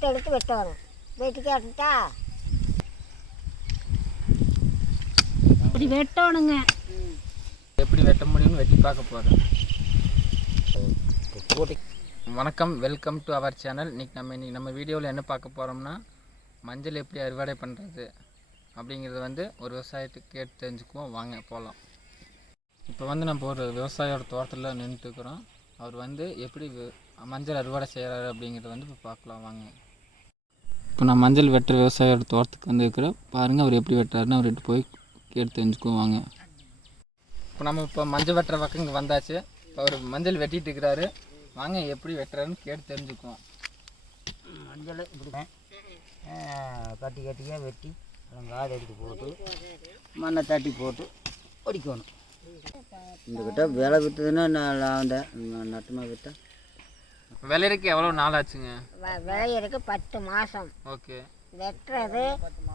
கொத்தெடுத்து வெட்டணும் வெட்டி கேட்டுட்டா இப்படி வெட்டணுங்க. எப்படி வெட்ட முடியும்னு வெட்டி பார்க்க போகிறேன் வணக்கம் வெல்கம் டு அவர் சேனல் இன்னைக்கு நம்ம இன்னைக்கு நம்ம வீடியோவில் என்ன பார்க்க போகிறோம்னா மஞ்சள் எப்படி அறுவடை பண்ணுறது அப்படிங்கிறது வந்து ஒரு விவசாயத்துக்கு கேட்டு தெரிஞ்சுக்குவோம். வாங்க போகலாம் இப்போ வந்து நம்ம ஒரு விவசாயியோட தோட்டத்தில் நின்றுட்டுருக்குறோம் அவர் வந்து எப்படி மஞ்சள் அறுவடை செய்கிறாரு அப்படிங்கிறத வந்து இப்போ பார்க்கலாம். வாங்க. இப்போ நான் மஞ்சள் வெட்டுற விவசாயியோட தோட்டத்துக்கு வந்து பாருங்கள் அவர் எப்படி வெட்டுறாருன்னு அவர்கிட்ட போய் கேட்டு தெரிஞ்சுக்குவாங்க இப்போ நம்ம இப்போ மஞ்சள் வெட்டுற பக்கம் இங்கே வந்தாச்சு. இப்போ அவர் மஞ்சள் வெட்டிட்டு இருக்கிறாரு. வாங்க எப்படி வெட்டுறாருன்னு கேட்டு தெரிஞ்சுக்குவோம். மஞ்சள் இப்படி கட்டி கட்டியாக வெட்டி காடு காது எடுத்து போட்டு மண்ணை தட்டி போட்டு ஒடிக்கணும். இந்த கிட்ட விலை விற்றுதுன்னா நான் லாபம் நட்டமாக விட்டேன் விளையிறக்கு எவ்வளோ நாள் ஆச்சுங்க? வ- விளையிறதுக்கு பத்து மாதம் ஓகே. வெட்டுறது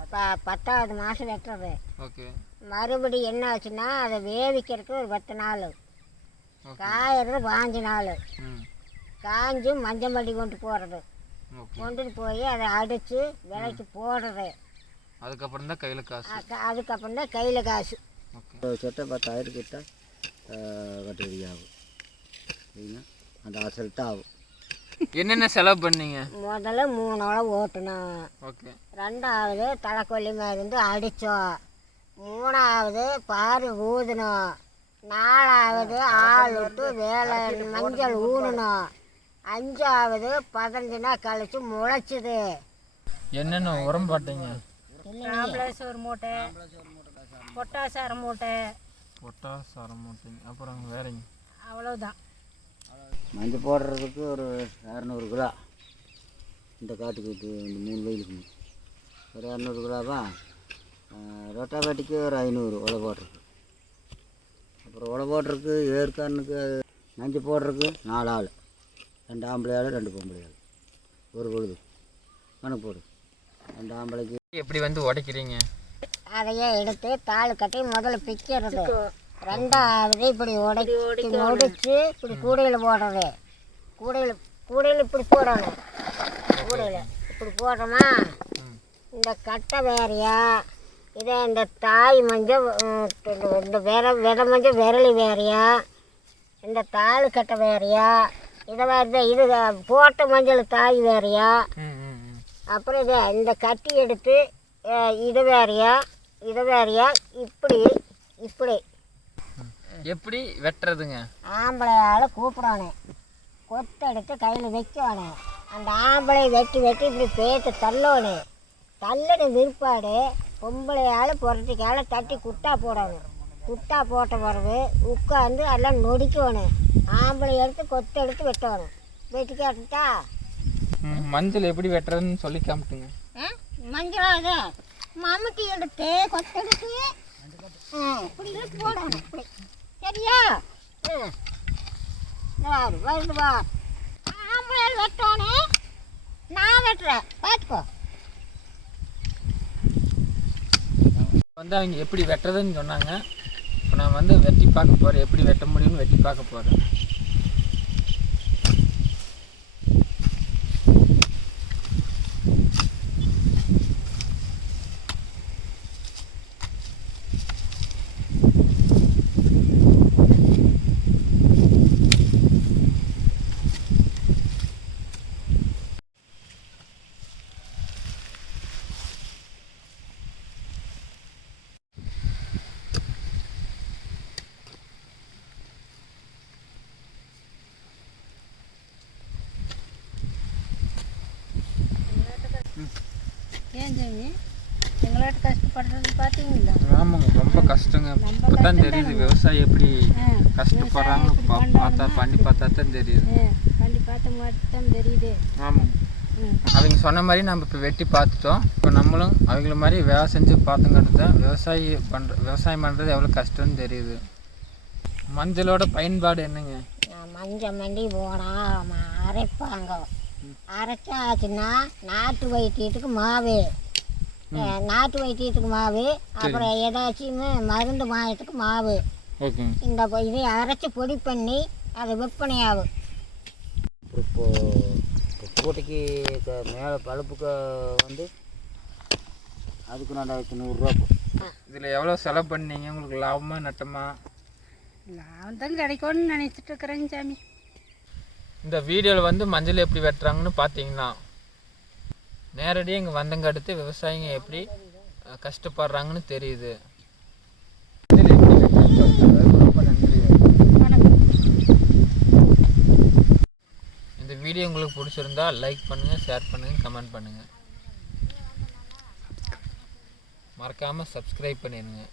ப பத்தாவது மாதம் வெட்டுறது. ஓகே. மறுபடி என்ன ஆச்சுன்னா அதை வேவிக்கிறதுக்கு ஒரு பத்து நாள். காயறது பாஞ்சு நாள். காஞ்சு மஞ்சள் மல்லி கொண்டு போகிறது ஓகே. கொண்டுட்டு போய் அதை அடித்து விலைக்கு போடுறது. அதுக்கப்புறம் தான் கையில் காசு. அதுக்கப்புறம் தான் கையில் காசு. சொட்டை பத்தாயிரம் கிட்ட கட்டுப்படி ஆகும். அந்த அசல் தான் ஆகும். என்னென்ன செலவு பண்ணீங்க? முதல்ல மூணு உழவு ஓட்டணும் ஓகே. ரெண்டாவது தலைக்கொல்லி மருந்து அடித்தோம் மூணாவது பாரு ஊதணும் நாலாவது ஆள் விட்டு வேலை மஞ்சள் ஊனணும் அஞ்சாவது பதினஞ்சு நாள் கழிச்சு முளைச்சிது. என்னென்ன உரம் போட்டீங்க? ஆம்பளேஸ் ஒரு மூட்டை பொட்டாசு அரை மூட்டை. பொட்டாஸ் உரம் போட்டீங்க அப்புறம் வேறங்க? அவ்வளவுதான். மஞ்சள் போடுறதுக்கு ஒரு இரநூறு கிலோ. இந்த காட்டுக்கு இது இந்த மூணு வயலுக்கு ஒரு இரநூறு கிலோவா? ரொட்டாவேட்டிக்கு ஒரு ஐநூறு உழை போடுறதுக்கு. அப்புறம் உழை போடுறதுக்கு ஏற்கானுக்கு மஞ்சள் போடுறதுக்கு நாலு ஆள். ரெண்டு ஆம்பளை ஆள் ரெண்டு பொம்பளை ஆள் ஒரு பொழுது. கணக்கு போடு. ரெண்டு ஆம்பளைக்கு எப்படி வந்து உடைக்கிறீங்க? அதையே எடுத்து தாள் கட்டி முதல்ல பிக்கிறது ரெண்டாவது இப்படி உடைச்சி முடிச்சு இப்படி கூடையில் போடுறது கூடையில் கூடையில் இப்படி போடணும். கூடையில் இப்படி போடுறோமா இந்த கட்டை வேறையா? இதே இந்த தாய் மஞ்சள் இந்த- விர வித மஞ்சள் விரலி வேறையா? இந்த தாலு கட்டை வேறையா? இதை தான் இது போட்ட மஞ்சள் தாய் வேறையா? அப்புறம் இது இந்த கட்டி எடுத்து இது வேறையா? இது வேறையா? இப்படி இப்படி. எப்படி வெட்டுறதுங்க? ஆம்பளையால் கூப்பிடணும். கொத்தெடுத்து கையில் வைக்கணும். அந்த ஆம்பளை வெட்டி வெட்டி இப்படி பேத்து தள்ளணும். தள்ளின விற்பாடு பொம்பளையால் புரட்டிக்கால தட்டி குட்டா போடணும். குட்டா போட்ட பிறகு உட்காந்து எல்லாம் நொடிக்கணும். ஆம்பளை எடுத்து கொத்தெடுத்து வெட்டணும். வெட்டி கேட்டுட்டா மஞ்சள் எப்படி வெட்டுறதுன்னு சொல்லி காமிட்டுங்க. மஞ்சள் அது? மம்முட்டி எடுத்து இப்படி இழுத்து போடணும். இப்படி வருது வா. ஆம்பளை வெட்டோனே நான் வெட்டுறேன். பார்த்துக்கோ. வந்து அவங்க எப்படி வெட்டுறதுன்னு சொன்னாங்க. இப்போ நான் வந்து வெட்டி பார்க்க போகிறேன் எப்படி வெட்ட முடியும்னு வெட்டி பார்க்க போகிறேன் ஏன் சாமி எங்களாட்ட கஷ்டப்படுறது பார்த்தீங்களா? ஆமாங்க ரொம்ப கஷ்டங்க. இப்போ தான் தெரியுது விவசாயி எப்படி கஷ்டப்படுறாங்க பார்த்தா பண்ணி பார்த்தா தான் தெரியுது பார்த்த மட்டும் தெரியுது. ஆமாங்க. ம். அவங்க சொன்ன மாதிரி நம்ம இப்போ வெட்டி பார்த்துட்டோம். இப்போ நம்மளும் அவங்கள மாதிரி வேலை செஞ்சு பார்த்துங்கிறது தான் விவசாயி பண்ணுற விவசாயம் பண்ணுறது எவ்வளோ கஷ்டம்னு தெரியுது. மஞ்சளோட பயன்பாடு என்னங்க? மஞ்சள் மண்டி போனால் அரைப்பாங்க அரைச்சாச்சுன்னா நாட்டு வைத்தியத்துக்கு மாவு. நாட்டு வைத்தியத்துக்கு மாவு அப்புறம் ஏதாச்சும் மருந்து மாயத்துக்கு மாவு. இந்த இதை அரைச்சி பொடி பண்ணி அது விற்பனையாகும். அப்புறம் இப்போ கூட்டைக்கு மேலே பழுப்புக்கு வந்து அதுக்கு ரெண்டாயிரத்தி நூறுரூவா இதில் எவ்வளோ செலவு பண்ணீங்க? உங்களுக்கு லாபமா நட்டமா? நான் தான் கிடைக்கும்னு நினைச்சிட்டு இருக்கிறேங்க சாமி. இந்த வீடியோவில் வந்து மஞ்சள் எப்படி வெட்டுறாங்கன்னு பார்த்தீங்கன்னா நேரடியாக இங்கே வந்தங்க அடுத்து விவசாயிங்க எப்படி கஷ்டப்படுறாங்கன்னு தெரியுது. ரொம்ப நன்றி இந்த வீடியோ உங்களுக்கு பிடிச்சிருந்தா லைக் பண்ணுங்கள் ஷேர் பண்ணுங்கள் கமெண்ட் பண்ணுங்கள் மறக்காமல் சப்ஸ்கிரைப் பண்ணிடுங்க.